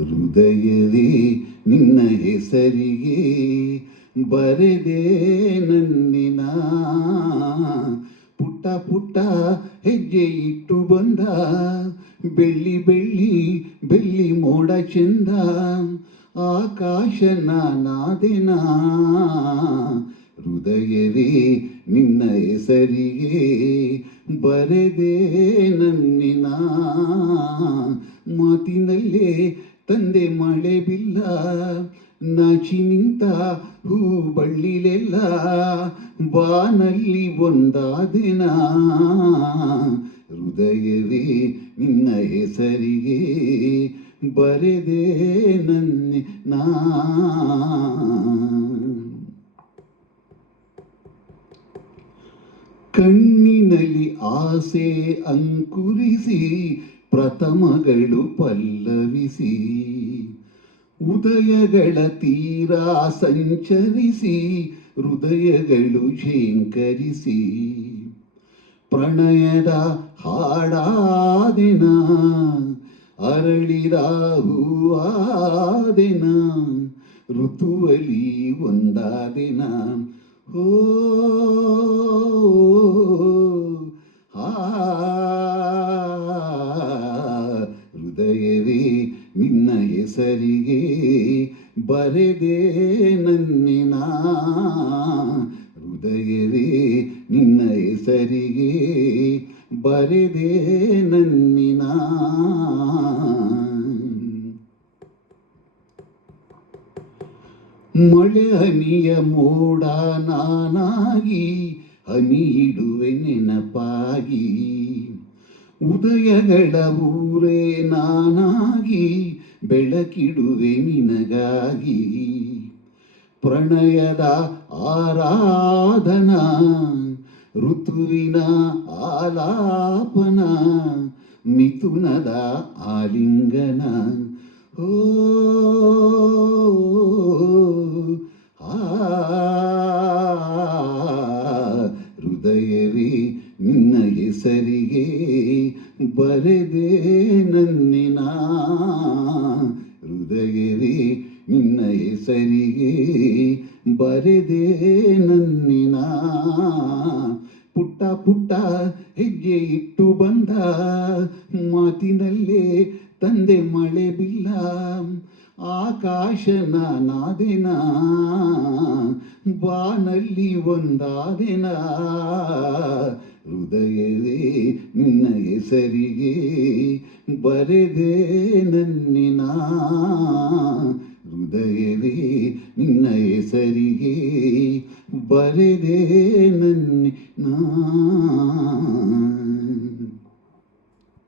ಹೃದಯವೇ ನಿನ್ನ ಹೆಸರಿಗೆ ಬರೆದೆ ನನ್ನಿನ ಪುಟ್ಟ ಪುಟ್ಟ ಹೆಜ್ಜೆ ಇಟ್ಟು ಬಂದ ಬೆಳ್ಳಿ ಬೆಳ್ಳಿ ಬೆಳ್ಳಿ ಮೋಡ ಚೆಂದ ಆಕಾಶ ನಾನಾದೆನ ಹೃದಯವೇ ನಿನ್ನ ಹೆಸರಿಗೆ ಬರೆದೆ ನನ್ನಿನ ಮಾತಿನಲ್ಲೇ ತಂದೆ ಮಳೆ ಬಿಲ್ಲ ನಾಚಿ ನಿಂತ ಹೂ ಬಳ್ಳಿಲೆಲ್ಲ ಬಾನಲ್ಲಿ ಒಂದಾದಿನ ಹೃದಯವೇ ನಿನ್ನ ಹೆಸರಿಗೆ ಬರೆದೆ ನನ್ನಿನ ಕಣ್ಣಿನಲ್ಲಿ ಆಸೆ ಅಂಕುರಿಸಿ ಪ್ರಥಮಗಳು ಪಲ್ಲವಿಸಿ ಉದಯಗಳ ತೀರ ಸಂಚರಿಸಿ ಹೃದಯಗಳು ಝೇಂಕರಿಸಿ ಪ್ರಣಯದ ಹಾಡಾದೆನ ಅರಳಿದ ಹೂವಾದೆನ ಋತುವಲಿ ಒಂದಾದೆನ ಓ ಹೃದಯವೇ ನಿನ್ನ ಹೆಸರಿಗೆ ಬರೆದೆ ನನ್ನಿನ ಹೃದಯವೇ ನಿನ್ನ ಹೆಸರಿಗೆ ಬರೆದೆ ನನ್ನಿನ ಮಳೆ ಹನಿಯ ಮೋಡ ನಾನಾಗಿ ಹನಿ ಇಡುವೆ ನೆನಪಾಗಿ ಉದಯಗಳ ಊರೇ ನಾನಾಗಿ ಬೆಳಕಿಡುವೆ ನಿನಗಾಗಿ ಪ್ರಣಯದ ಆರಾಧನಾ ಋತುವಿನ ಆಲಾಪನ ಮಿಥುನದ ಆಲಿಂಗನ ಓ ಹೃದಯವೇ ನಿನ್ನ ಹೆಸರಿಗೆ ಬರೆದೆ ನನ್ನಿನ ಹೃದಯವೇ ನಿನ್ನ ಹೆಸರಿಗೆ ಬರೆದೆ ನನ್ನಿನ ಪುಟ್ಟ ಪುಟ್ಟ ಹೆಜ್ಜೆ ಇಟ್ಟು ಬಂದ ಮಾತಿನಲ್ಲೇ ತಂದೆ ಮಳೆ ಬಿಲ್ಲ ಆಕಾಶ ನಾನಾದೆನ ಬಾನಲ್ಲಿ ಒಂದಾದೆನ ಹೃದಯವೇ ನಿನ್ನ ಹೆಸರಿಗೆ ಬರೆದೆ ನನ್ನಿನ ಹೃದಯವೇ ನಿನ್ನ ಹೆಸರಿಗೆ ಬರೆದೆ ನನ್ನಿನ